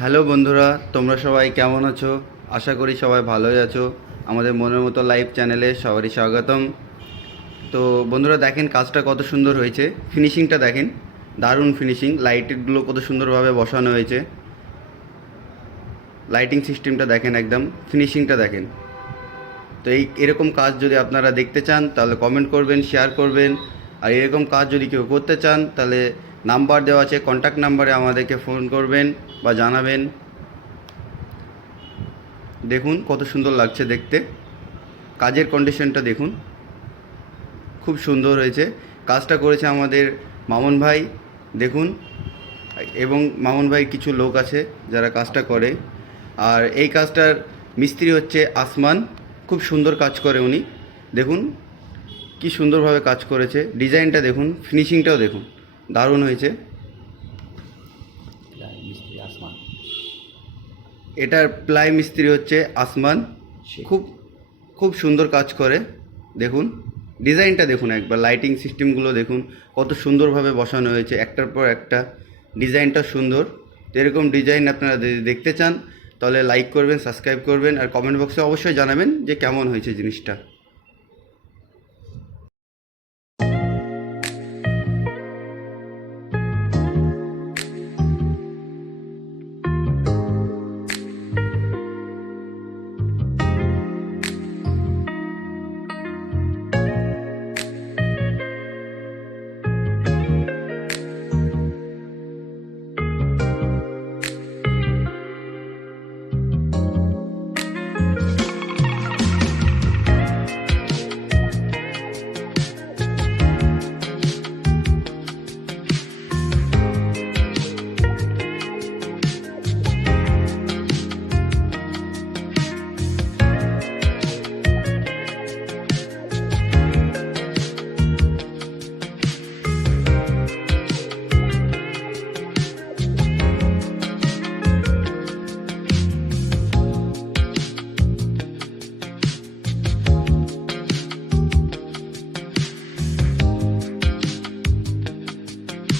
Hello বন্ধুরা, তোমরা সবাই কেমন আছো? আশা করি সবাই ভালোই আছো। আমাদের মনের মতো লাইভ চ্যানেলে সবারই স্বাগতম। তো বন্ধুরা দেখেন কাজটা কত সুন্দর হয়েছে, ফিনিশিংটা দেখেন, দারুণ ফিনিশিং। লাইটগুলো কত সুন্দরভাবে বসানো হয়েছে, লাইটিং সিস্টেমটা দেখেন, একদম ফিনিশিংটা দেখেন। তো এরকম কাজ যদি আপনারা দেখতে চান তাহলে কমেন্ট করবেন, শেয়ার করবেন। আর এরকম কাজ যদি কেউ করতে চান তাহলে নাম্বার দেওয়া আছে, কন্ট্যাক্ট নাম্বারে আমাদেরকে ফোন করবেন বা জানাবেন। দেখুন কত সুন্দর লাগছে দেখতে, কাজের কন্ডিশনটা দেখুন, খুব সুন্দর হয়েছে। কাজটা করেছে আমাদের মামুন ভাই, দেখুন। এবং মামুন ভাই কিছু লোক আছে যারা কাজটা করে। আর এই কাজটার মিস্ত্রি হচ্ছে আসমান, খুব সুন্দর কাজ করে উনি। দেখুন কি সুন্দরভাবে কাজ করেছে, ডিজাইনটা দেখুন, ফিনিশিংটাও দেখুন, দারুণ হয়েছে। মিস্ত্রি আসমান। এটার প্লাই মিস্ত্রি হচ্ছে আসমান, খুব খুব সুন্দর কাজ করে। দেখুন ডিজাইনটা দেখুন, একবার লাইটিং সিস্টেমগুলো দেখুন কত সুন্দরভাবে বসানো হয়েছে, একটার পর একটা। ডিজাইনটা সুন্দর। তো এরকম ডিজাইন আপনারা যদি দেখতে চান তাহলে লাইক করবেন, সাবস্ক্রাইব করবেন, আর কমেন্ট বক্সে অবশ্যই জানাবেন যে কেমন হয়েছে জিনিসটা।